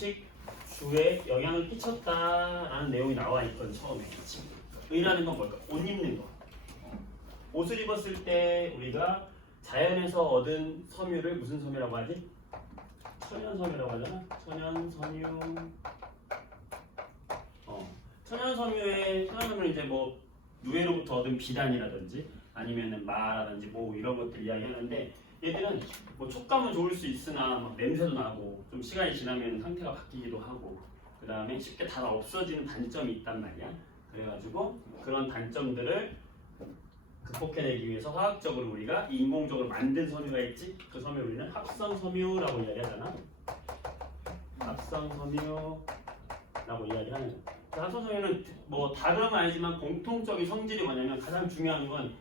주에 영향을 끼쳤다라는 내용이 나와 있던 처음에. 의라는 건 뭘까? 옷 입는 거. 옷을 입었을 때 우리가 자연에서 얻은 섬유를 무슨 섬유라고 하지? 천연섬유라고 하잖아. 천연섬유. 천연섬유는 이제 뭐 누에로부터 얻은 비단이라든지 아니면은 마라든지 뭐 이런 것들 이야기하는데 얘들은 뭐 촉감은 좋을 수 있으나 막 냄새도 나고 좀 시간이 지나면 상태가 바뀌기도 하고 그 다음에 쉽게 다 없어지는 단점이 있단 말이야. 그래가지고 그런 단점들을 극복해내기 위해서 화학적으로 우리가 인공적으로 만든 섬유가 있지. 그 섬유 우리는 합성섬유라고 이야기하잖아. 합성섬유라고 이야기하는 거야. 그 합성섬유는 뭐 다 그런 건 아니지만 공통적인 성질이 뭐냐면 가장 중요한 건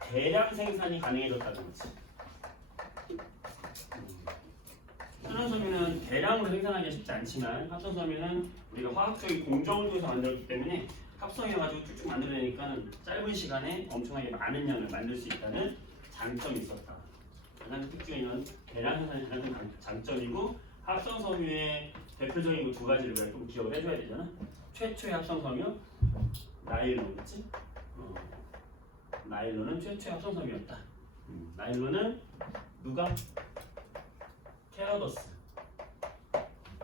대량 생산이 가능해졌다는 거지. 천연섬유는 대량으로 생산하기가 쉽지 않지만 합성섬유는 우리가 화학적인 공정을 통해서 만들었기 때문에 합성해가지고 쭉쭉 만들어내니까 짧은 시간에 엄청나게 많은 양을 만들 수 있다는 장점이 있었다. 가장 특징은 대량 생산이 가장 큰 장점이고 합성섬유의 대표적인 두 가지를 우리가 좀 기억을 해줘야 되잖아. 최초의 합성섬유 나일론, 그치? 나일론은 최초의 합성섬유였다. 나일론은 누가?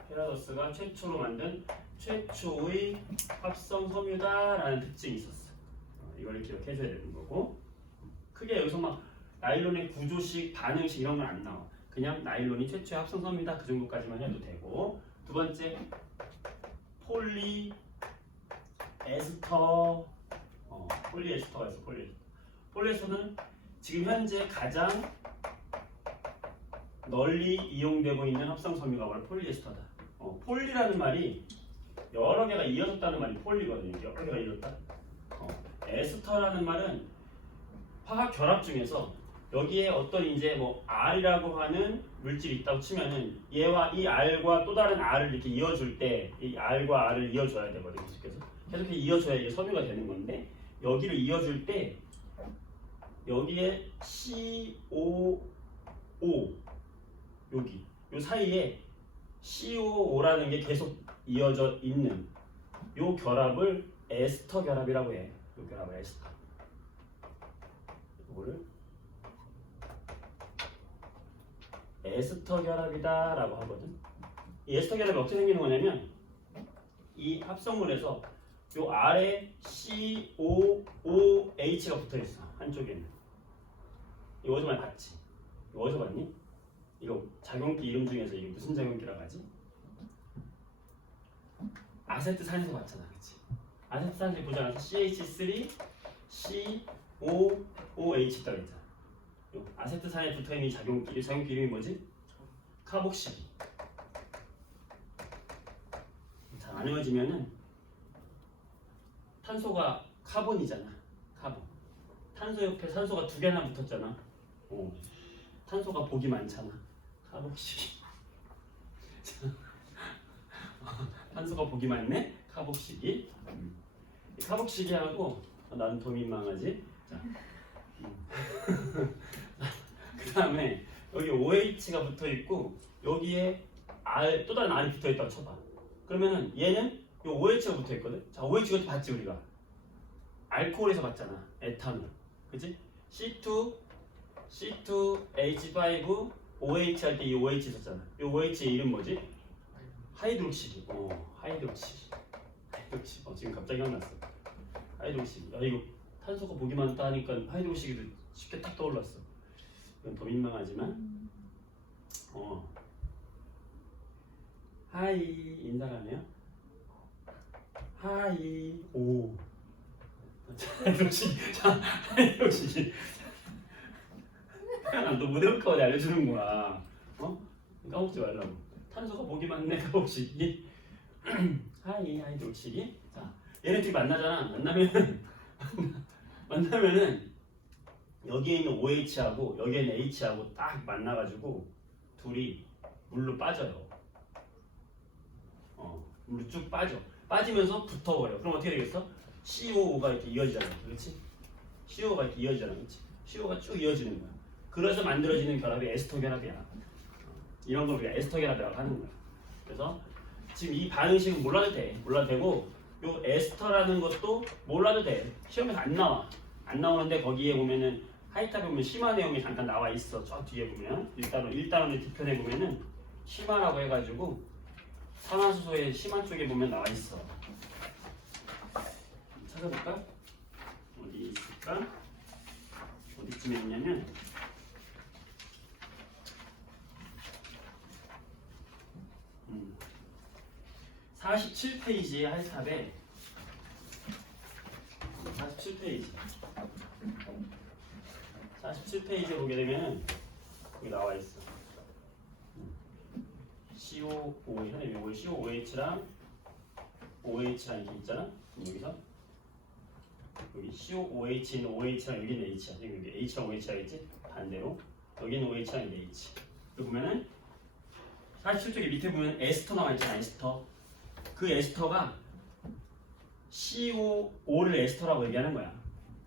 케라더스가 최초로 만든 최초의 합성섬유다라는 특징이 있었어. 이걸 기억해줘야 되는 거고 크게 여기서 막 나일론의 구조식, 반응식 이런 건 안 나와. 그냥 나일론이 최초의 합성섬유다 그 정도까지만 해도 되고 두 번째 폴리에스터 폴리에스터가 있어. 폴리에스터는 지금 현재 가장 널리 이용되고 있는 합성섬유가 바로 폴리에스터다. 폴리라는 말이 여러 개가 이어졌다는 말이 폴리거든요. 여러 개가 이어졌다. 에스터라는 말은 화학 결합 중에서 여기에 어떤 이제 뭐 R이라고 하는 물질이 있다고 치면은 얘와 이 R과 또 다른 R을 이렇게 이어줄 때 이 R과 R을 이어줘야 되거든요. 계속 이어줘야 이게 섬유가 되는 건데 여기를 이어줄 때 여기에 COO 여기 요 사이에 COO라는 게 계속 이어져 있는 요 결합을 에스터 결합이라고 해. 요 결합을 에스터. 이거를 에스터 결합이다라고 하거든. 이 에스터 결합이 어떻게 생기는 거냐면 이 합성물에서 요 아래 COOH가 붙어 있어. 한쪽에는. 이거 어디서 많이 봤지? 이거 어디서 봤니? 이거 작용기 이름 중에서 이게 무슨 작용기라고 하지? 아세트산에서 봤잖아, 그렇지? 아세트산에 보지 않아서 CH3, COOH 있다고 했잖아. 아세트산에 붙어있는 이 작용기 이름이 뭐지? 카복시기. 자, 나누어지면은 탄소가 카본이잖아. 카본. 탄소 옆에 산소가 두 개나 붙었잖아. 탄소가 복이 많잖아. 카복시기. 탄소가 복이 많네. 카복시기. 카복시기하고 난 더 민망하지. 자, 그 다음에 여기 OH가 붙어 있고 여기에 R 또 다른 R이 붙어 있다고 쳐봐. 그러면은 얘는 요 OH가 붙어 있거든. 자, OH 이것도 봤지 우리가. 알코올에서 봤잖아. 에탄올. 그치? C2H5 OH 할 때 이 OH 있었잖아. 이 OH의 이름 뭐지? 하이드록시기. 하이드록시기. 지금 갑자기 생각났어. 하이드록시기. 야, 이거 탄소가 보기 많다 하니까 하이드록시기도 쉽게 탁 떠올랐어. 이건 더 민망하지만. 하이 인사라네요. 하이 오. 하이드록시기. 자, 하이드록시기. 너 무대국가 어디 알려주는 거야. 까먹지 말라고. 탄소가 보기 많네. 까먹시기. 하이드록시기. 자, 얘네 둘이 만나잖아. 만나면은 여기에 있는 OH하고 여기에 있는 H하고 딱 만나가지고 둘이 물로 빠져요. 물로 쭉 빠지면서 붙어버려. 그럼 어떻게 되겠어? COO가 이렇게 이어지잖아. 그렇지? CO가 이렇게 이어지잖아. 그렇지? CO가 쭉 이어지는 거야. 그래서 만들어지는 결합이 에스터 결합이야. 이런 걸 우리가 에스터 결합이라고 하는 거야. 그래서 지금 이 반응식은 몰라도 돼. 몰라도 되고 요 에스터라는 것도 몰라도 돼. 시험에서 안 나와. 안 나오는데 거기에 보면은 하이탑에 보면 심화 내용이 잠깐 나와 있어. 저 뒤에 보면 1단원의 뒤편에 보면은 심화라고 해가지고 산화수소의 심화 쪽에 보면 나와 있어. 찾아볼까? 어디 있을까? 어디쯤에 있냐면 47페이지의 하이탑에 47페이지에 보게 되면 여기 나와 있어. COOH, 요거 COOH랑 OH랑 이렇게 있잖아. 여기서 여기 COOH는 OH랑 여기는 H야. 여기 H랑 OH가 있지. 반대로 여기는 OH랑 여기 H. 여기 보면은 47쪽에 밑에 보면 에스터 나와 있잖아. 에스터. 그 에스터가 COO를 에스터라고 얘기하는 거야.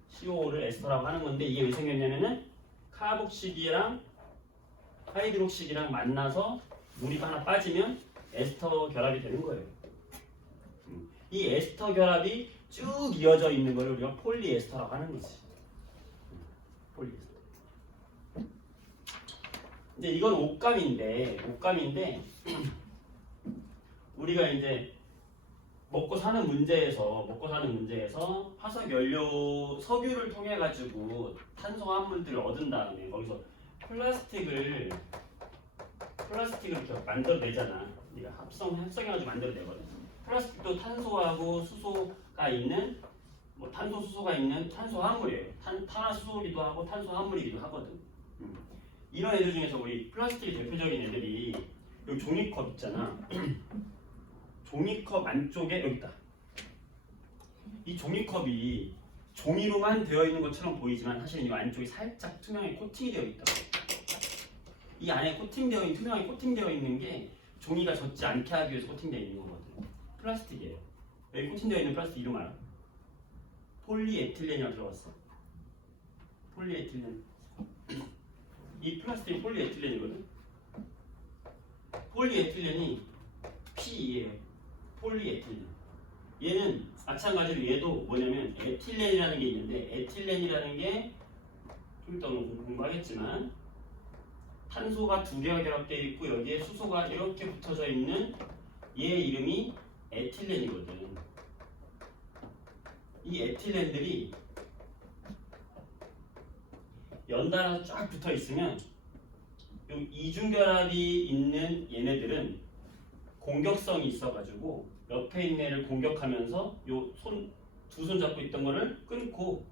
COO를 에스터라고 하는 건데 이게 왜 생겼냐면은 카복식이랑 하이드록식이랑 만나서 물이 하나 빠지면 에스터 결합이 되는 거예요. 이 에스터 결합이 쭉 이어져 있는 걸 우리가 폴리에스터라고 하는 거지. 폴리에스터. 이제 이건 옷감인데 우리가 이제 먹고 사는 문제에서 화석 연료 석유를 통해 가지고 탄소 화합물들을 얻은 다음에 거기서 플라스틱을 이렇게 만들어내잖아. 네가 합성해가지고 만들어내거든. 플라스틱도 탄소하고 수소가 있는 탄소 수소가 있는 탄소 화합물이에요. 탄화수소기도 하고 탄소 화합물이기도 하거든. 이런 애들 중에서 우리 플라스틱의 대표적인 애들이 여기 종이컵 있잖아. 종이컵 안쪽에 여기 있다. 이 종이컵이 종이로만 되어 있는 것처럼 보이지만 사실은 이 안쪽에 살짝 투명하게 코팅이 되어 있다. 이 안에 투명하게 코팅되어 있는 게 종이가 젖지 않게 하기 위해서 코팅되어 있는 거거든. 플라스틱이에요. 여기 코팅되어 있는 플라스틱 이름 알아? 폴리에틸렌이라고 들어봤어. 폴리에틸렌. 이 플라스틱이 폴리에틸렌이거든. 폴리에틸렌이 P예요. 폴리에틸렌. 얘는 마찬가지로 얘도 뭐냐면 에틸렌이라는 게 있는데 에틸렌이라는 게 좀 이따 공부하겠지만 탄소가 두 개가 결합되어 있고 여기에 수소가 이렇게 붙어져 있는 얘 이름이 에틸렌이거든. 이 에틸렌들이 연달아서 쫙 붙어 있으면 요 이중결합이 있는 얘네들은 공격성이 있어가지고 옆에 있는 애를 공격하면서 요 두 손 잡고 있던 거를 끊고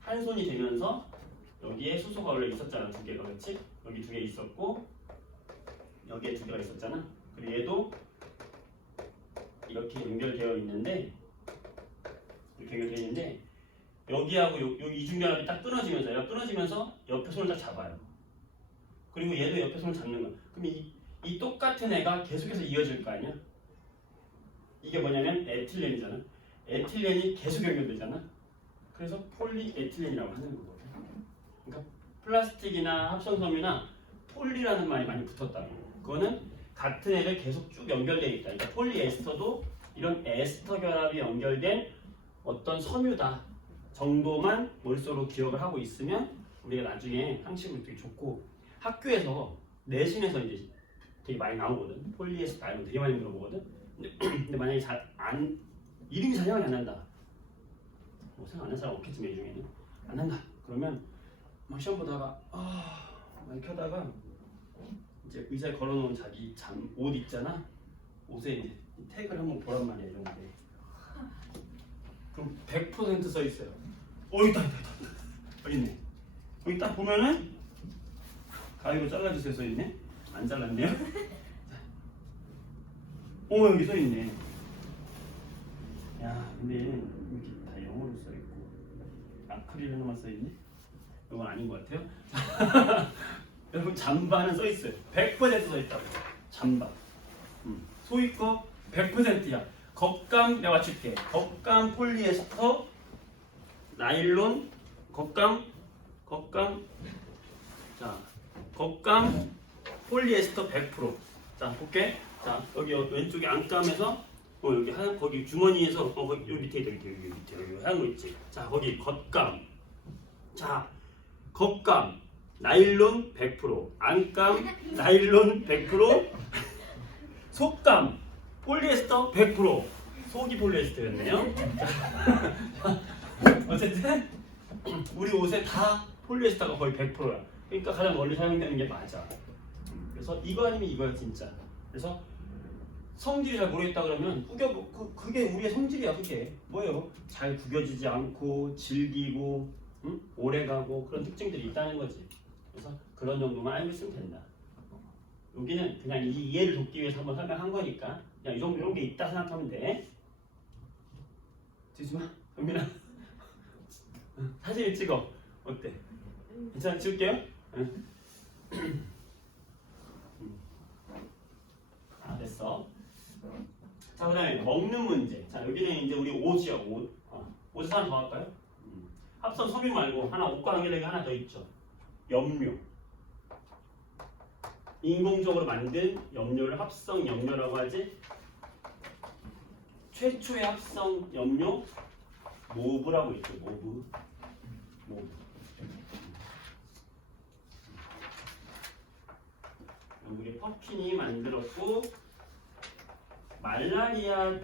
한 손이 되면서 여기에 수소가 원래 있었잖아. 두 개가. 그렇지? 여기 두 개 있었고 여기에 두 개가 있었잖아. 그리고 얘도 이렇게 연결되어 있는데 여기하고 요 이중결합이 딱 끊어지면서 옆에 손을 딱 잡아요. 그리고 얘도 옆에 손을 잡는 거야. 그럼 이 똑같은 애가 계속해서 이어질 거 아니야? 이게 뭐냐면 에틸렌이잖아. 에틸렌이 계속 연결되잖아. 그래서 폴리에틸렌이라고 하는 거거든. 그러니까 플라스틱이나 합성섬유나 폴리라는 말이 많이 붙었다고. 그거는 같은 애를 계속 쭉 연결되어 있다. 그러니까 폴리에스터도 이런 에스터 결합이 연결된 어떤 섬유다 정도만 머릿속으로 기억을 하고 있으면 우리가 나중에 항식으로 되게 좋고 학교에서 내신에서 이제 되게 많이 나오거든. 폴리에스터 알고 되게 많이 물어보거든. 근데 만약에 이름이 잘 생각이 안 난다. 뭐 생각 안 나는 사람 없겠지만 이 중에는 안 난다. 그러면 막 시험 보다가 막 이렇게 하다가 이제 의자에 걸어놓은 자기 옷 있잖아. 옷에 이제 태그를 한번 보란 말이야. 이런 게. 그럼 100% 써 있어요. 있다. 여기 있네. 여기 딱 보면은 가위로 잘라주세요 써 있네. 안 잘랐네요. 여기 써 있네. 야, 근데 이렇게 다 영어로 써 있고 아크릴 하나만 써 있네. 이건 아닌 것 같아요. 여러분 잠바는 써 있어요. 100% 써 있다고. 잠바. 소위껏 100%야. 겉감 내가 맞출게. 겉감 폴리에스터, 나일론, 겉감. 자, 겉감 폴리에스터 100%. 자, 볼게. 자, 여기 왼쪽에 안감에서 여기 하얀 거기 주머니에서 거기 여기 밑에 있다 여기 밑에 여기 하얀 거 있지. 자, 거기 겉감. 자, 겉감 나일론 100%, 안감 나일론 100%, 속감 폴리에스터 100%. 속이 폴리에스터였네요. 어쨌든 우리 옷에 다 폴리에스터가 거의 100%야. 그러니까 가장 멀리 사용되는 게 맞아. 그래서 이거 아니면 이거야 진짜. 그래서 성질이 잘 모르겠다 그러면 그게 우리의 성질이야. 그게 뭐예요? 잘 구겨지지 않고 질기고 오래가고 그런 특징들이 있다는 거지. 그래서 그런 정도만 알고 있으면 된다. 여기는 그냥 이 이해를 돕기 위해서 한번 설명한 거니까 그냥 이 정도 이런 게 있다 생각하면 돼. 지지마, 은민아. 사진 찍어. 어때? 괜찮아? 찍을게요. 응. 됐어. 자, 그다음에 먹는 문제. 자, 여기는 이제 우리 옷이요. 옷. 옷에 하나 더 할까요? 합성 섬유 말고 하나 옷과 관계되게 하나 더 있죠. 염료. 인공적으로 만든 염료를 합성 염료라고 하지. 최초의 합성 염료 모브라고 있죠. 모브. 우리 퍼킨이 만들었고 말라리아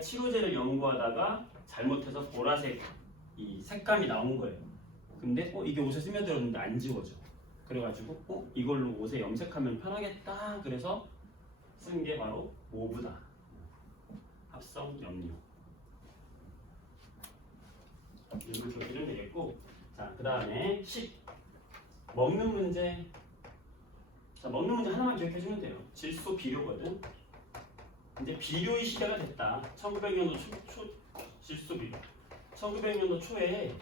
치료제를 연구하다가 잘못해서 보라색 이 색감이 나온 거예요. 근데 이게 옷에 스며들었는데 안 지워져. 그래가지고 이걸로 옷에 염색하면 편하겠다. 그래서 쓴 게 바로 모브다. 합성 염료. 이걸 조리면 되겠고. 자, 그 다음에 먹는 문제. 자, 먹는 문제 하나만 기억해주면 돼요. 질소 비료거든. 이제 비료의 시대가 됐다. 1900년도 질소 비료. 1900년도 초에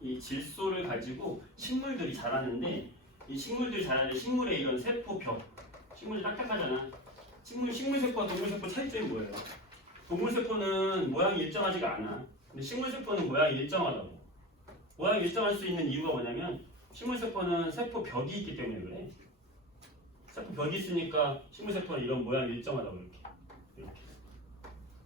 이 질소를 가지고 식물들이 자라는데 이 식물들이 자라는 식물의 이런 세포벽. 식물이 딱딱하잖아. 식물세포와 동물세포 차이점이 뭐예요? 동물세포는 모양이 일정하지가 않아. 근데 식물세포는 모양이 일정하다고. 모양이 일정할 수 있는 이유가 뭐냐면 식물세포는 세포벽이 있기 때문에 그래. 세포벽이 있으니까 식물세포는 이런 모양이 일정하다고 이렇게.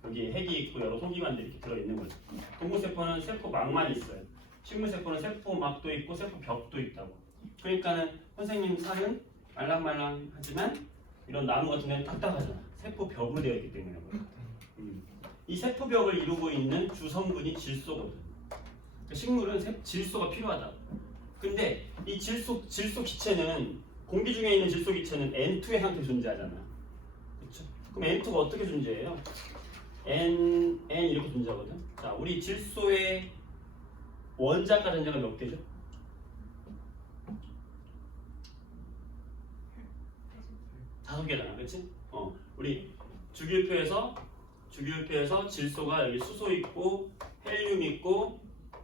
여기에 핵이 있고 여러 소기관들이 이렇게 들어있는 거죠. 동물세포는 세포막만 있어요. 식물세포는 세포막도 있고 세포벽도 있다고. 그러니까는 선생님 살은 말랑말랑하지만 이런 나무 같은 데는 딱딱하잖아. 세포벽으로 되어 있기 때문에 그렇거든. 이 세포벽을 이루고 있는 주성분이 질소거든. 그러니까 식물은 질소가 필요하다. 근데 이 질소 기체는 공기 중에 있는 질소 기체는 N2의 형태로 존재하잖아. 그렇죠? 그럼 N2가 어떻게 존재해요? N 이렇게 존재하거든. 자, 우리 질소의 원자가 전자가 몇 개죠? 다섯 개잖아, 그렇지? 우리 주기율표에서 질소가 여기 수소 있고 헬륨 있고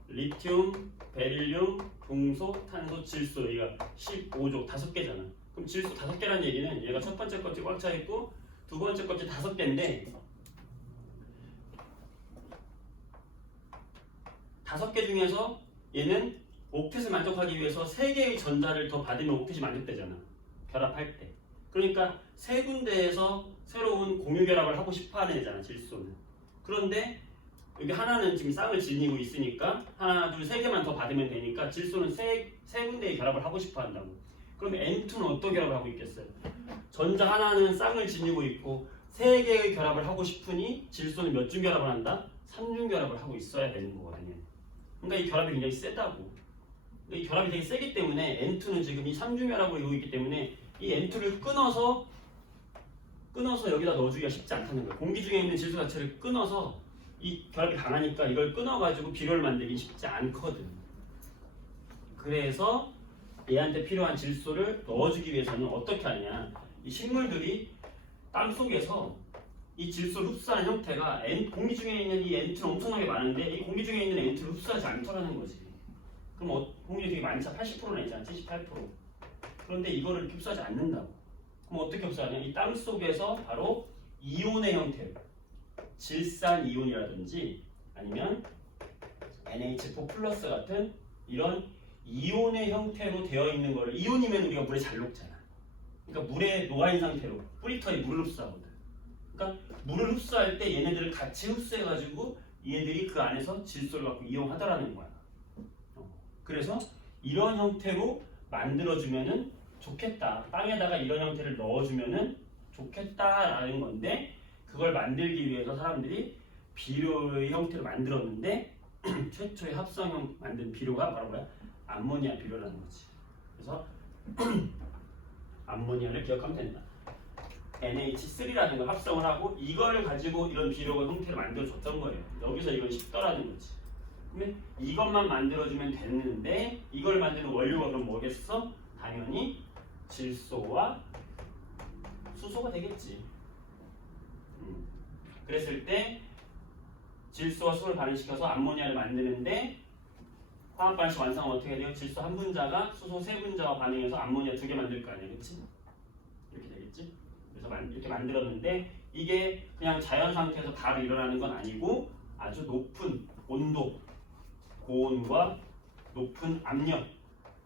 리튬, 베릴륨, 동소, 탄소, 질소 여기가 15족 5개잖아. 그럼 질소 5개라는 얘기는 얘가 첫 번째 껍질 꽉 차 있고 두 번째 껍질 5개인데 5개 중에서 얘는 옥텟을 만족하기 위해서 3개의 전자를 더 받으면 옥텟이 만족되잖아. 결합할 때. 그러니까 세 군데에서 새로운 공유 결합을 하고 싶어하는 애잖아, 질소는. 그런데 여기 하나는 지금 쌍을 지니고 있으니까 하나, 둘, 3개만 더 받으면 되니까 질소는 세 군데의 결합을 하고 싶어한다고. 그러면 N2는 어떤 결합을 하고 있겠어요? 전자 하나는 쌍을 지니고 있고 3개의 결합을 하고 싶으니 질소는 몇 중 결합을 한다? 3중 결합을 하고 있어야 되는 거거든요. 그러니까 이 결합이 굉장히 세다고. 이 결합이 되게 세기 때문에 N2는 지금 이 3중 결합을 이루고 있기 때문에 이 N2를 끊어서 여기다 넣어주기가 쉽지 않다는 거예요. 공기 중에 있는 질소 자체를 끊어서 이 결합이 강하니까 이걸 끊어가지고 비료를 만들기 쉽지 않거든. 그래서 얘한테 필요한 질소를 넣어주기 위해서는 어떻게 하냐? 이 식물들이 땅 속에서 이 질소를 흡수하는 형태가 공기 중에 있는 이 N2는 엄청나게 많은데 이 공기 중에 있는 N2를 흡수하지 않더라는 거지. 그럼 공기 되게 많잖아. 80%나 있잖아. 78%. 그런데 이거를 흡수하지 않는다고. 그럼 어떻게 흡수하냐? 이 땅 속에서 바로 이온의 형태로 질산 이온이라든지 아니면 NH4 플러스 같은 이런 이온의 형태로 되어 있는 거를 이온이면 우리가 물에 잘 녹잖아. 그러니까 물에 녹아있는 상태로 뿌리털이 물을 흡수하거든. 그러니까 물을 흡수할 때 얘네들을 같이 흡수해가지고 얘네들이 그 안에서 질소를 갖고 이용하더라는 거야. 그래서 이런 형태로 만들어주면은 좋겠다. 땅에다가 이런 형태를 넣어주면은 좋겠다라는 건데 그걸 만들기 위해서 사람들이 비료의 형태를 만들었는데 최초의 합성형 만든 비료가 바로 뭐야? 암모니아 비료라는 거지. 그래서 암모니아를 기억하면 된다. NH3라는 걸 합성을 하고 이걸 가지고 이런 비료가 형태를 만들어줬던 거예요. 여기서 이건 쉽더라는 거지. 그러면 이것만 만들어주면 됐는데 이걸 만드는 원료가 그럼 뭐겠어? 당연히 질소와 수소가 되겠지. 그랬을 때 질소와 수소를 반응시켜서 암모니아를 만드는데 화학 반응식 완성은 어떻게 돼요? 질소 한 분자가 수소 세 분자와 반응해서 암모니아 두 개 만들 거 아니야, 그렇지? 이렇게 되겠지? 그래서 이렇게 만들었는데 이게 그냥 자연 상태에서 바로 일어나는 건 아니고 아주 높은 온도, 고온과 높은 압력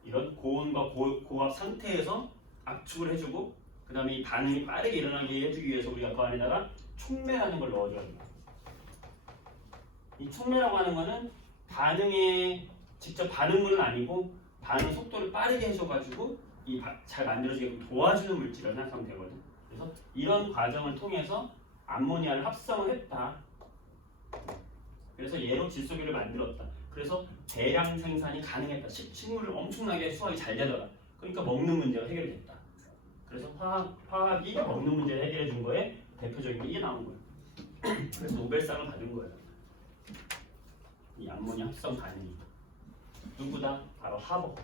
이런 고온과 고압 상태에서 압축을 해주고 그 다음에 이 반응이 빠르게 일어나게 해주기 위해서 우리가 그 안에다가 촉매라는 걸 넣어줘야 돼요. 이 촉매라고 하는 거는 반응에 직접 반응물은 아니고 반응 속도를 빠르게 해줘가지고 이 잘 만들어지게끔 도와주는 물질을 생각하면 되거든. 그래서 이런 과정을 통해서 암모니아를 합성을 했다. 그래서 얘로 질소비를 만들었다. 그래서 대량 생산이 가능했다. 식물을 엄청나게 수확이 잘 되더라. 그러니까 먹는 문제가 해결이 됐다. 그래서 화학이 먹는 문제를 해결해 준 거에 대표적인 게 이게 나온 거예요. 그래서 노벨상을 받은 거예요. 이 암모니아 합성 반응이. 누구다? 바로 하버.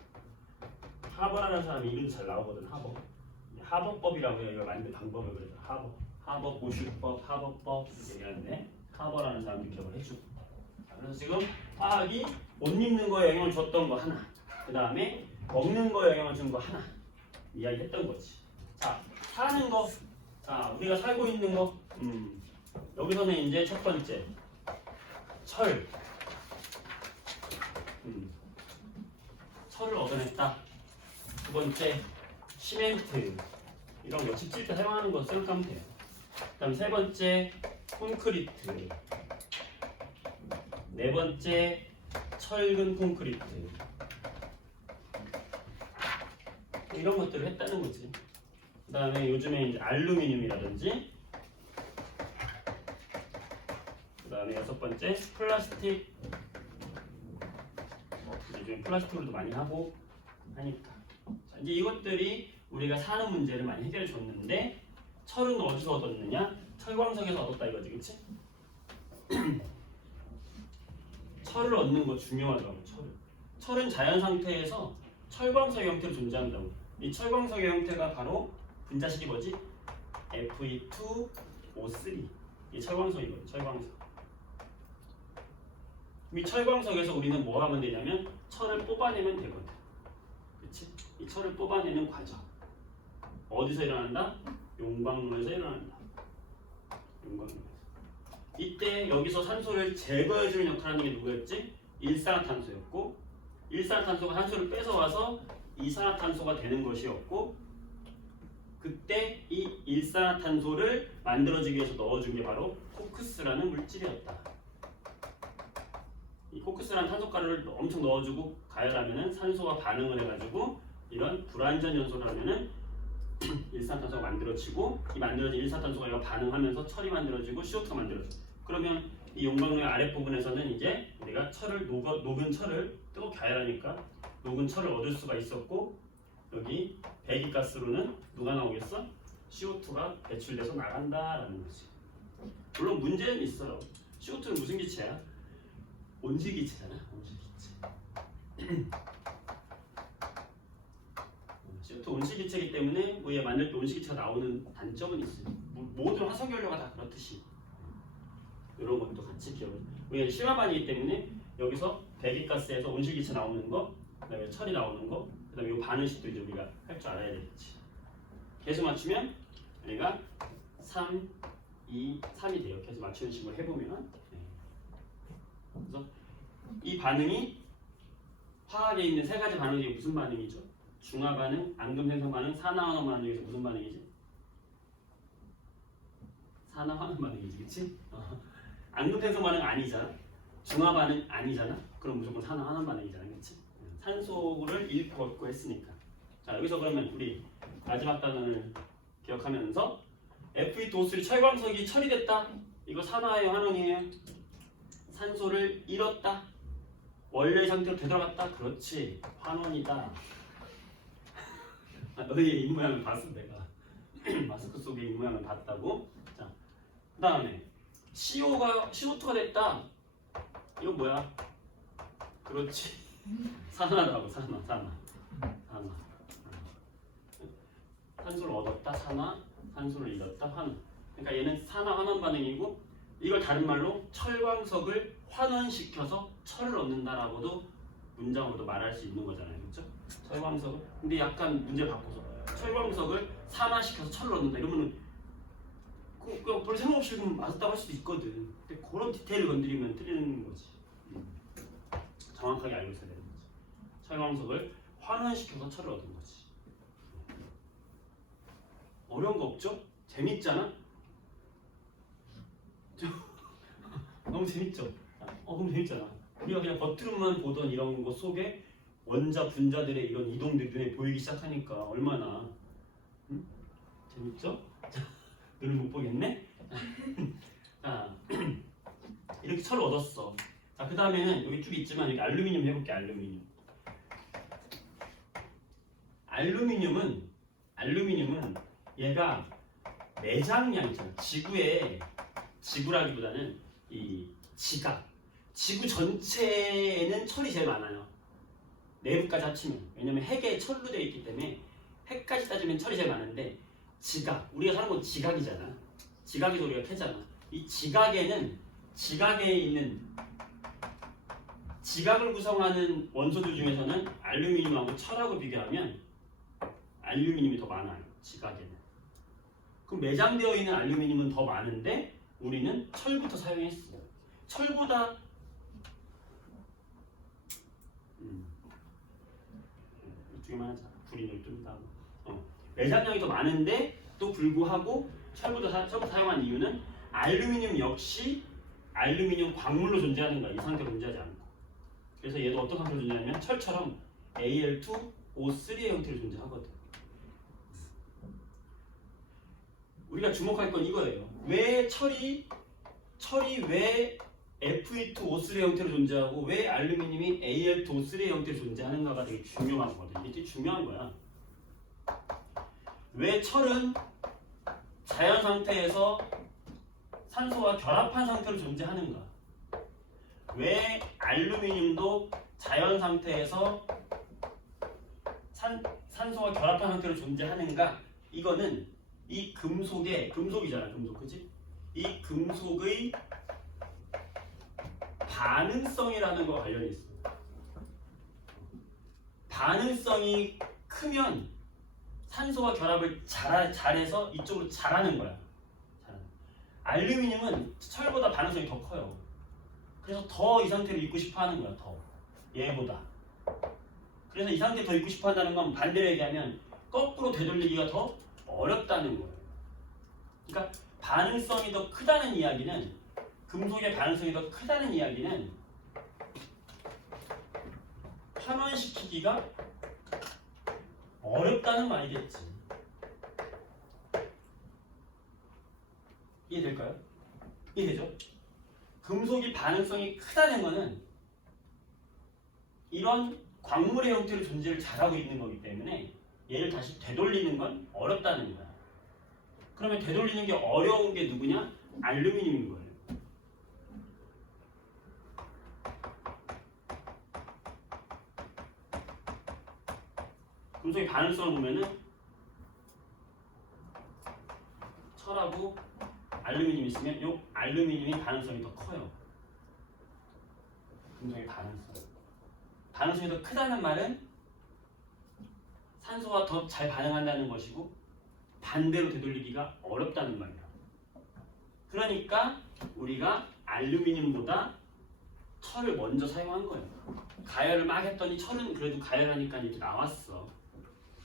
하버라는 사람이 이름 잘 나오거든. 하버. 하버법이라고 해요. 이걸 만든 방법을 그래서 하버. 하버 보슈법, 하버법 이렇게 얘기하는데 하버라는 사람이 기억을 해주고. 그래서 지금 화학이 옷 입는 거에 영향을 줬던 거 하나, 그 다음에 먹는 거에 영향을 준 거 하나 이야기했던 거지. 자, 사는 거. 자, 우리가 살고 있는 거. 여기서는 이제 첫 번째 철. 철을 얻어냈다. 두 번째 시멘트. 이런 거 집 짓을 때 사용하는 거 생각하면 돼요. 그 다음 세 번째 콘크리트. 네 번째 철근 콘크리트. 이런 것들을 했다는 거지. 그 다음에 요즘에 이제 알루미늄이라든지, 그 다음에 여섯 번째 플라스틱. 요즘 플라스틱으로도 많이 하고 하니까. 자, 이제 이것들이 우리가 사는 문제를 많이 해결해 줬는데 철은 어디서 얻었느냐? 철광석에서 얻었다 이거지, 그치? 철을 얻는 거 중요하더라고. 철은 자연 상태에서 철광석의 형태로 존재한다고. 이 철광석의 형태가 바로 분자식이 뭐지? Fe2O3. 이 철광석이거든. 철광석. 이 철광석에서 우리는 뭐 하면 되냐면 철을 뽑아내면 되거든. 그치? 이 철을 뽑아내는 과정. 어디서 일어난다? 용광로에서 일어난다. 용광로. 이때 여기서 산소를 제거해주는 역할을 하는 게 누구였지? 일산화탄소였고, 일산화탄소가 산소를 뺏어와서 이산화탄소가 되는 것이었고, 그때 이 일산화탄소를 만들어주기 위해서 넣어준 게 바로 코크스라는 물질이었다. 이 코크스라는 탄소가루를 엄청 넣어주고 가열하면은 산소가 반응을 해가지고 이런 불완전 연소를 하면은 일산탄소가 만들어지고, 이 만들어진 일산탄소가 반응하면서 철이 만들어지고 CO2가 만들어져. 그러면 이 용광로의 아랫부분에서는 이제 우리가 철을 녹은 철을 뜨겁게 가열하니까 녹은 철을 얻을 수가 있었고, 여기 배기가스로는 누가 나오겠어? CO2가 배출돼서 나간다라는 거지. 물론 문제는 있어요. CO2는 무슨 기체야? 온실기체잖아. 온실기체. CO2 온실기체이기 때문에 뭐 얘 만들 때 온실기체가 나오는 단점은 있어요. 모든 화석연료가 다 그렇듯이 이런 것도 같이 기억을. 왜냐면 심화반이기 때문에 여기서 배기가스에서 온실기체 나오는 거, 그다음에 철이 나오는 거, 그다음에 이 반응식도 이제 우리가 할 줄 알아야 되겠지. 계속 맞추면 우리가 3, 2, 3이 돼요. 계속 맞추는 식으로 해보면. 그래서 이 반응이 화학에 있는 세 가지 반응 중에 무슨 반응이죠? 중화 반응, 앙금 생성 반응, 산화환원 반응 중에서 무슨 반응이지? 산화환원 반응이지, 그치? 앙금 생성 반응 아니잖아. 중화 반응 아니잖아. 그럼 무조건 산화환원 반응이잖아, 그치? 산소를 잃고 얻고 했으니까. 자, 여기서 그러면 우리 마지막 단원을 기억하면서 Fe2O3 철광석이 처리됐다. 이거 산화예요, 환원이에요? 산소를 잃었다. 원래 상태로 되돌아갔다. 그렇지, 환원이다. 너희의 입모양을 봤어 내가. 마스크 속의 입모양을 봤다고. 자, 그 다음에 CO2가 됐다. 이거 뭐야? 그렇지, 산화라고. 산화. 산소를 얻었다, 산화. 산소를 잃었다, 환원. 그러니까 얘는 산화 환원 반응이고, 이걸 다른 말로 철광석을 환원시켜서 철을 얻는다라고도 문장으로도 말할 수 있는 거잖아요, 그렇죠? 철광석을. 근데 약간 문제 바꿔서 철광석을 산화시켜서 철을 얻는다 이러면은 그냥 별 생각 없이 맞았다고 할 수도 있거든. 근데 그런 디테일을 건드리면 틀리는 거지. 정확하게 알고 있어야 되는 거지. 철광석을 환원시켜서 철을 얻는 거지. 어려운 거 없죠? 재밌잖아? 너무 재밌죠? 너무 재밌잖아. 우리가 그냥 겉으로만 보던 이런 거 속에 원자, 분자들의 이런 이동들이 눈에 보이기 시작하니까 얼마나 재밌죠? 눈을 못 보겠네? 자, 이렇게 철을 얻었어. 자, 그 다음에는 여기 쭉 있지만 여기 알루미늄 해볼게. 알루미늄은 얘가 매장량이잖아. 지구라기보다는 이 지구 전체에는 철이 제일 많아요. 내부까지 합치면. 왜냐면 핵에 철로 되어 있기 때문에 핵까지 따지면 철이 제일 많은데, 우리가 사는 건 지각이잖아. 지각에서 우리가 캐잖아. 이 지각에 있는 지각을 구성하는 원소들 중에서는 알루미늄하고 철하고 비교하면 알루미늄이 더 많아요. 지각에는. 그럼 매장되어 있는 알루미늄은 더 많은데 우리는 철부터 사용했어. 철보다 이쪽에만 하자. 불이 좀 따고. 매장량이 더 많은데 또 불구하고 철부터 사용한 이유는 알루미늄 역시 알루미늄 광물로 존재하는 거야. 이 상태로 존재하지 않고. 그래서 얘도 어떤 상태로 존재하냐면 철처럼 Al2O3의 형태로 존재하거든. 우리가 주목할 건 이거예요. 왜 철이 왜 Fe2O3의 형태로 존재하고 왜 알루미늄이 Al2O3의 형태로 존재하는가가 되게 중요하거든. 이게 되게 중요한 거야. 왜 철은 자연 상태에서 산소와 결합한 상태로 존재하는가? 왜 알루미늄도 자연 상태에서 산소와 결합한 상태로 존재하는가? 이거는 이 금속이잖아, 그치? 이 금속의 반응성이라는 거와 관련이 있어. 반응성이 크면 산소와 결합을 잘해서 이쪽으로 잘하는 거야. 알루미늄은 철보다 반응성이 더 커요. 그래서 더 이 상태를 있고 싶어 하는 거야, 더. 얘보다. 그래서 이 상태 더 있고 싶어 한다는 건 반대로 얘기하면 거꾸로 되돌리기가 더 어렵다는 거예요. 그러니까 반응성이 더 크다는 이야기는, 금속의 반응성이 더 크다는 이야기는 환원시키기가 어렵다는 말이겠지. 이해될까요? 이해되죠? 금속이 반응성이 크다는 거는 이런 광물의 형태로 존재를 잘하고 있는 거기 때문에 얘를 다시 되돌리는 건 어렵다는 거야. 그러면 되돌리는 게 어려운 게 누구냐? 알루미늄인 거예요. 금속의 반응성을 보면은 철하고 알루미늄이 있으면 이 알루미늄이 반응성이 더 커요. 금속의 반응성이 더 크다는 말은 산소와 더 잘 반응한다는 것이고, 반대로 되돌리기가 어렵다는 말이야. 그러니까 우리가 알루미늄보다 철을 먼저 사용한 거예요. 가열을 막 했더니 철은 그래도 가열하니까 이렇게 나왔어.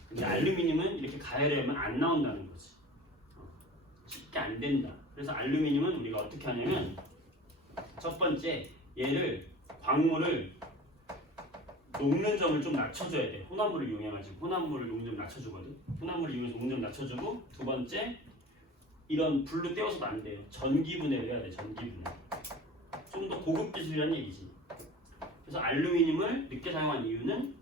근데 알루미늄은 이렇게 가열하면 안 나온다는 거지. 쉽게 안 된다. 그래서 알루미늄은 우리가 어떻게 하냐면 첫 번째 얘를 광물을 녹는 점을 좀 낮춰줘야 돼. 혼합물을 이용해가지고 혼합물을 녹는 점 낮춰주거든. 혼합물을 이용해서 녹는 점 낮춰주고 두 번째 이런 불로 때워서도 안 돼요. 전기분해를 해야 돼. 전기분해. 좀 더 고급 기술이라는 얘기지. 그래서 알루미늄을 늦게 사용한 이유는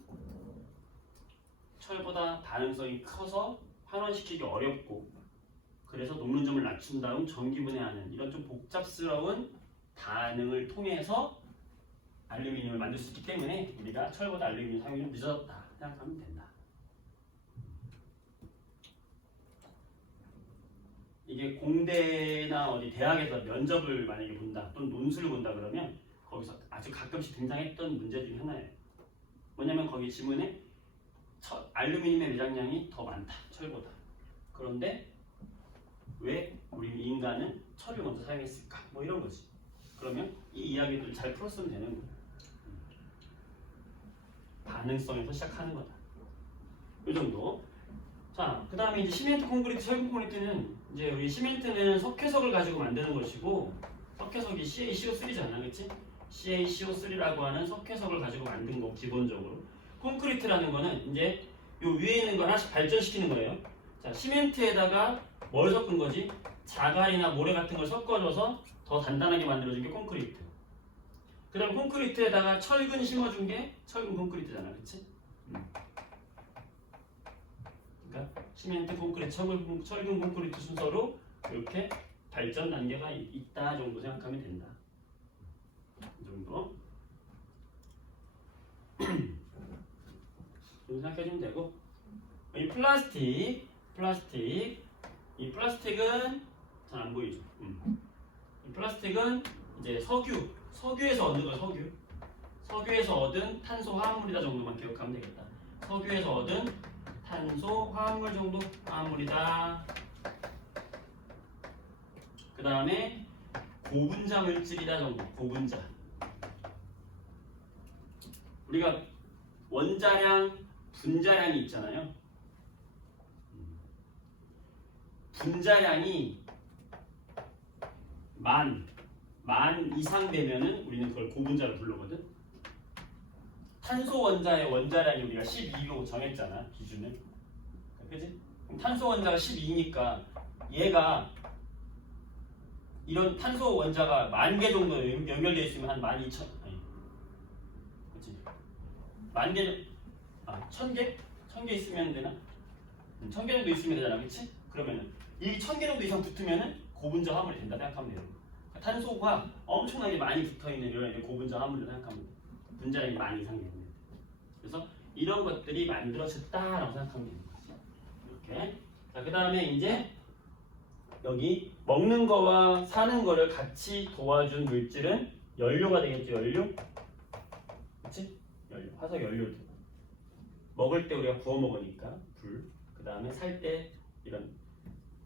철보다 반응성이 커서 환원시키기 어렵고 그래서 녹는 점을 낮춘 다음 전기분해하는 이런 좀 복잡스러운 반응을 통해서 알루미늄을 만들 수 있기 때문에 우리가 철보다 알루미늄 사용이 좀 늦어졌다 생각하면 된다. 이게 공대나 어디 대학에서 면접을 만약에 본다 또는 논술을 본다 그러면 거기서 아주 가끔씩 등장했던 문제 중에 하나예요. 뭐냐면 거기 지문에 알루미늄의 매장량이 더 많다 철보다. 그런데 왜 우리 인간은 철을 먼저 사용했을까? 뭐 이런 거지. 그러면 이 이야기들을 잘 풀었으면 되는 거야. 반응성에서 시작하는 거다. 이 정도. 자, 그 다음에 이제 시멘트 콘크리트, 철근 콘크리트는 이제 우리 시멘트는 석회석을 가지고 만드는 것이고 석회석이 CaCO3잖아, 그렇지? CaCO3라고 하는 석회석을 가지고 만든 거 기본적으로. 콘크리트라는 거는 이제 요 위에 있는 걸 하나씩 발전시키는 거예요. 자, 시멘트에다가 뭘 섞은 거지? 자갈이나 모래 같은 걸 섞어줘서 더 단단하게 만들어준 게 콘크리트. 그 다음 콘크리트에다가 철근 심어준 게 철근 콘크리트잖아, 그렇지? 그러니까 시멘트, 콘크리트, 철근 콘크리트 순서로 이렇게 발전 단계가 있다 정도 생각하면 된다. 이 정도. 좀 생각해주면 되고 이 플라스틱 이 플라스틱은 잘 안 보이죠? 이 플라스틱은 이제 석유에서 얻는 거 석유에서 얻은 탄소 화합물이다 정도만 기억하면 되겠다. 석유에서 얻은 탄소 화합물 정도 화합물이다. 그 다음에 고분자 물질이다 정도. 고분자. 우리가 원자량, 분자량이 있잖아요. 분자량이 만 이상 되면은 우리는 그걸 고분자로 부르거든. 탄소 원자의 원자량이 우리가 12로 정했잖아, 기준을. 그지? 탄소 원자가 12니까 얘가 이런 탄소 원자가 10,000개 정도 연결되어 있으면 한 12,000, 아니, 그치? 10,000개, 1,000개? 1,000개 있으면 되나? 1,000개 정도 있으면 되잖아, 그치? 그러면은 이 1,000개 정도 이상 붙으면은 고분자 화합물이 된다 생각하면 돼요. 탄소가 엄청나게 많이 붙어있는 이런 고분자 화합물을 생각하면 돼요. 분자량이 만 이상 되는. 그래서 이런 것들이 만들어졌다라고 생각하면 되는 거지. 이렇게. 자, 그 다음에 이제 여기 먹는 거와 사는 거를 같이 도와준 물질은 연료가 되겠죠. 연료. 그렇지? 연료. 화석 연료도. 먹을 때 우리가 구워 먹으니까 불. 그 다음에 살 때 이런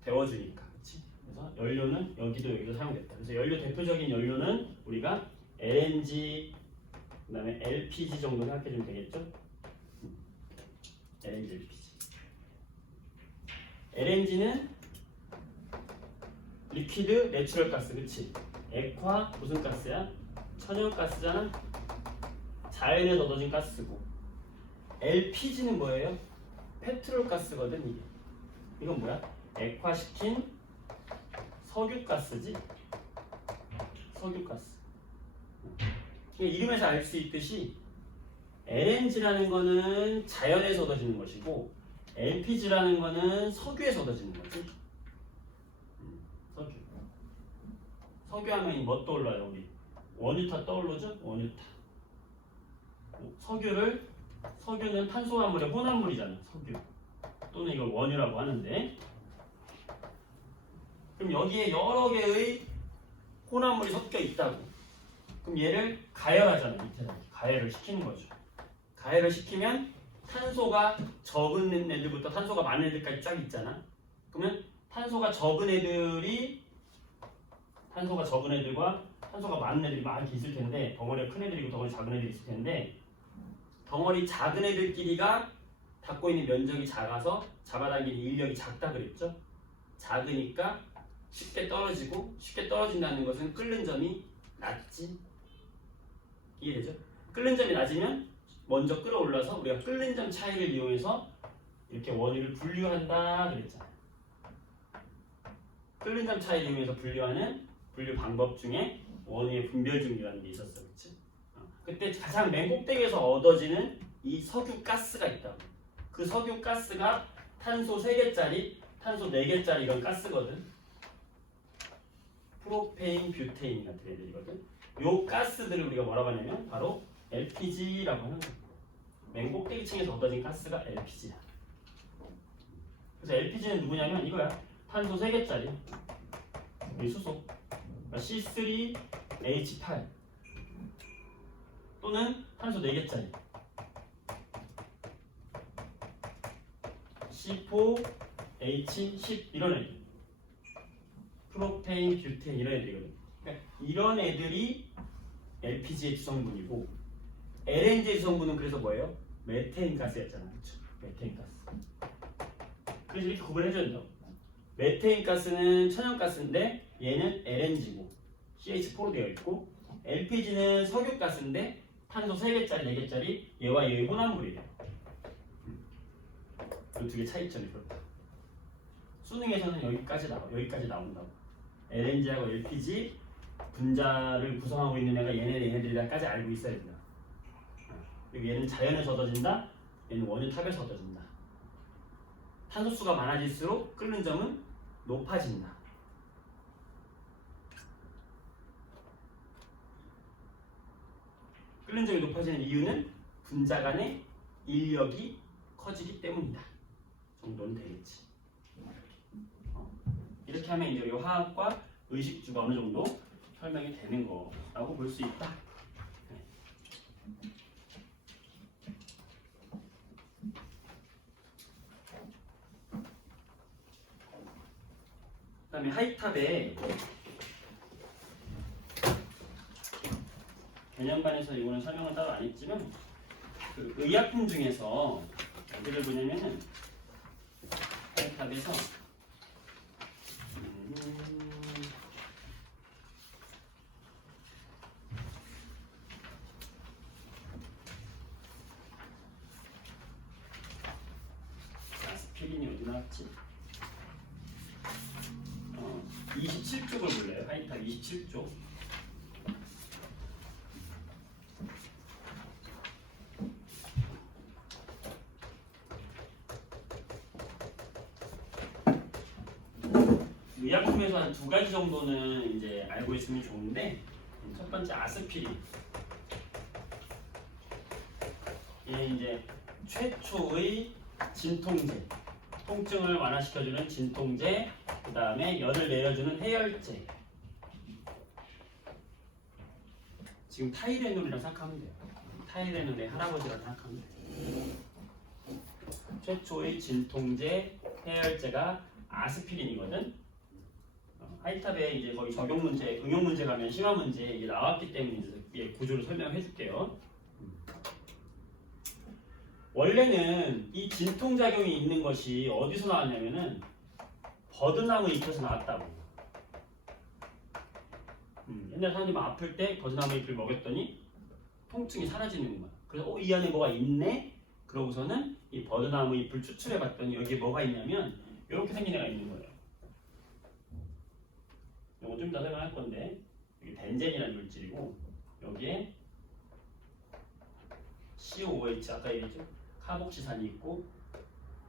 데워주니까. 그렇지? 그래서 연료는 여기도 사용됐다. 그래서 연료 대표적인 연료는 우리가 LNG 그 다음에 LPG 정도 생각해주면 되겠죠? LNG, LPG. LNG는 리퀴드 내추럴 가스, 그치? 액화 무슨 가스야? 천연가스잖아? 자연에서 얻어진 가스고. LPG는 뭐예요? 페트롤 가스거든, 이게. 이건 뭐야? 액화시킨 석유가스지? 석유가스. 이름에서 알 수 있듯이 LNG라는 거는 자연에서 얻어지는 것이고 LPG라는 거는 석유에서 얻어지는 거지. 석유 하면 뭐 떠올라요? 우리 원유타 떠올르죠? 원유타. 석유는 탄소화물의 혼합물이잖아. 석유 또는 이걸 원유라고 하는데, 그럼 여기에 여러 개의 혼합물이 섞여 있다고. 그럼 얘를 가열하잖아요. 밑에서 가열을 시키는 거죠. 가열을 시키면 탄소가 적은 애들부터 탄소가 많은 애들까지 쫙 있잖아. 그러면 탄소가 적은 애들과 탄소가 많은 애들이 막 있을 텐데, 덩어리가 큰 애들이고 덩어리 작은 애들이 있을 텐데, 덩어리 작은 애들끼리가 닫고 있는 면적이 작아서 잡아당기는 인력이 작다 그랬죠? 작으니까 쉽게 떨어지고 쉽게 떨어진다는 것은 끓는 점이 낮지. 이해되죠? 끓는 점이 낮으면 먼저 끌어올라서 우리가 끓는 점 차이를 이용해서 이렇게 원위를 분류한다 그랬잖아요. 끓는 점 차이를 이용해서 분류하는 분류 방법 중에 원위의 분별 중이라는 게 있었어. 그치? 그때 가장 맨 꼭대기에서 얻어지는 이 석유 가스가 있다고. 그 석유 가스가 탄소 3개짜리, 탄소 4개짜리 이런 가스거든. 프로페인, 뷰테인 같은 애들이거든. 요 가스들을 우리가 뭐라고 하냐면 바로 LPG라고 하는 거야. 맨 꼭대기층에서 얻어진 가스가 LPG야. 그래서 LPG는 누구냐면 이거야. 탄소 3개짜리 이 수소 C3H8 또는 탄소 4개짜리 C4H10 이런 애들, 프로페인, 뷰테인 이런 애들이거든. 그러니까 이런 애들이 LPG의 주성분이고 LNG의 주성분은 그래서 뭐예요? 메테인 가스였잖아. 그렇죠? 메테인 가스. 그래서 이렇게 구분해줘야 된다고. 메테인 가스는 천연가스인데 얘는 LNG고 CH4로 되어 있고, LPG는 석유가스인데 탄소 3개짜리, 4개짜리 얘와 얘의 혼합물이래요. 이 두 개 차이점이 그렇다. 수능에서는 여기까지 나온다고. LNG하고 LPG 분자를 구성하고 있는 애가 얘네들이라까지 알고 있어야 된다. 그리고 얘는 자연에서 얻어진다, 얘는 원유탑에서 얻어진다. 탄소수가 많아질수록 끓는 점은 높아진다. 끓는 점이 높아지는 이유는 분자 간의 인력이 커지기 때문이다. 정도는 되겠지. 이렇게 하면 이제 우리가 화학과 의식주가 어느 정도 설명이 되는 거라고 볼 수 있다. 그 다음에 하이탑에 개념반에서 이거는 설명을 따로 안 했지만 그 의약품 중에서 어디를 보냐면은 하이탑에서 아스피린이 어디 나왔지? 27쪽을 볼래요? 하이탑 27쪽. 의약품에서 한 2가지 정도는 이제 알고 있으면 좋은데, 첫 번째 아스피린. 이게 이제 최초의 진통제, 통증을 완화시켜주는 진통제, 그 다음에 열을 내려주는 해열제. 지금 타이레놀이라고 생각하면 돼요. 타이레놀의 할아버지라고 생각하면 돼요. 최초의 진통제, 해열제가 아스피린이거든. 하이탑에 이제 거기 적용 문제, 응용 문제 가면 심화 문제 이게 나왔기 때문에 이제 구조를 설명해 줄게요. 원래는 이 진통작용이 있는 것이 어디서 나왔냐면은 버드나무 잎에서 나왔다고. 옛날 사람들이 아플 때 버드나무 잎을 먹였더니 통증이 사라지는 거야. 그래서 이 안에 뭐가 있네? 그러고서는 이 버드나무 잎을 추출해 봤더니 여기에 뭐가 있냐면 이렇게 생긴 애가 있는 거예요. 이거 좀 이따 설명할 건데, 이게 벤젠이라는 물질이고 여기에 COOH 아까 얘기했죠? 카복시산이 있고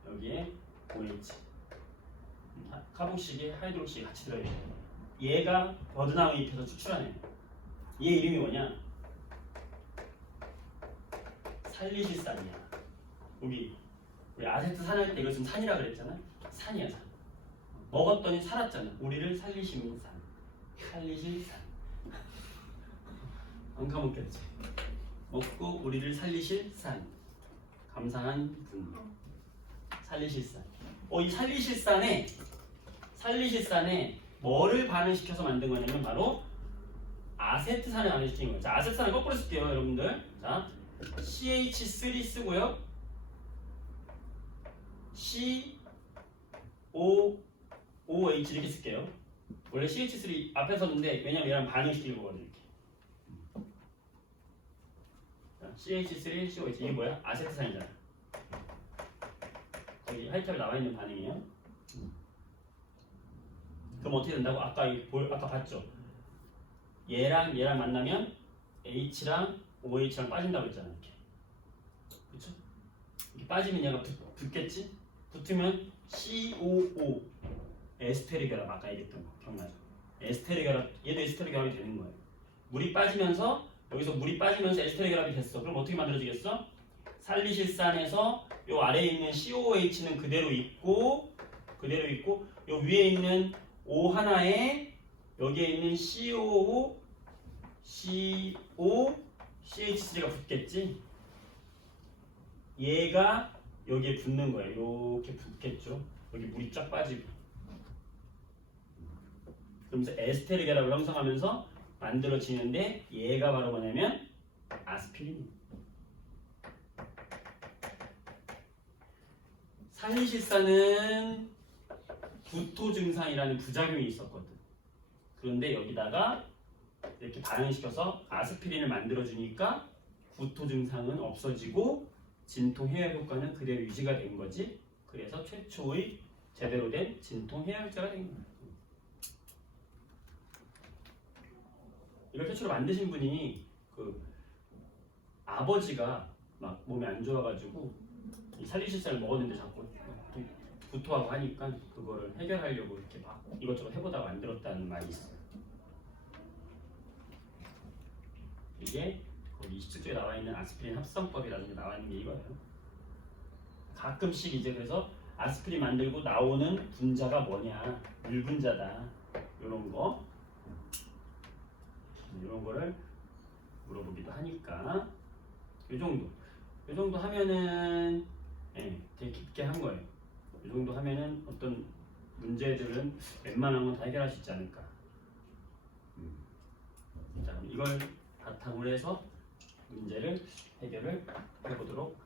여기에 OH, 카복식에 하이드록식이 같이 들어있어요. 얘가 버드나무 잎에서 추출하는 얘 이름이 뭐냐? 살리실산이야. 우리 아세트산 할 때 이것은 산이라 그랬잖아. 산이야, 산. 먹었더니 살았잖아. 우리를 살리시는 산. 살리실산. 안 까먹겠지. 먹고 우리를 살리실 산. 감사한 분. 살리실산. 이 살리실산에 뭐를 반응시켜서 만든 거냐면 바로 아세트산을 반응시킨 거예요. 자, 아세트산을 거꾸로 쓸게요, 여러분들. 자, CH3 쓰고요. COOH 이렇게 쓸게요. 원래 CH3 앞에 썼는데 왜냐면 얘랑 반응시킬 거거든요. 이렇게. CH3, COH 이게 뭐야? 아세트산이잖아. 거기 하이탑에 나와 있는 반응이에요. 그럼 어떻게 된다고? 아까 봤죠? 얘랑 만나면 H랑 OH랑 빠진다고 했잖아. 이렇게. 그렇죠? 이렇게 빠지면 얘가 붙겠지? 붙으면 COO 에스테르 결합 아까 얘기했던 거 기억나죠? 에스테르 결합 얘도 에스테르 결합이 되는 거예요. 물이 빠지면서 여기서 물이 빠지면서 에스테르 결합이 됐어. 그럼 어떻게 만들어지겠어? 살리실산에서 요 아래에 있는 COOH는 그대로 있고 요 위에 있는 O 하나에 여기에 있는 CH3가 붙겠지? 얘가 여기에 붙는 거예요. 이렇게 붙겠죠? 여기 물이 쫙 빠지고. 그러면서 에스테르 결합을 형성하면서 만들어지는데 얘가 바로 뭐냐면 아스피린입니다. 살리실산은 구토 증상이라는 부작용이 있었거든. 그런데 여기다가 이렇게 반응시켜서 아스피린을 만들어주니까 구토 증상은 없어지고 진통 해열 효과는 그대로 유지가 된 거지. 그래서 최초의 제대로 된 진통 해열제가 된 거야. 이걸 최초로 만드신 분이 그 아버지가 막 몸이 안 좋아가지고 이 살리실산을 먹었는데 자꾸 구토하고 하니까 그거를 해결하려고 이렇게 막 이것저것 해보다가 만들었다는 말이 있어요. 이게 거기 27조에 나와 있는 아스피린 합성법이라는 게 나와 있는 게 이거예요. 가끔씩 이제 그래서 아스피린 만들고 나오는 분자가 뭐냐, 물분자다. 이런 거, 이런 거를 물어보기도 하니까 이 정도 하면은 되게 깊게 한 거예요. 이 정도 하면은 어떤 문제들은 웬만한 건 다 해결할 수 있지 않을까. 자, 그럼 이걸 바탕으로 해서 문제를 해결을 해보도록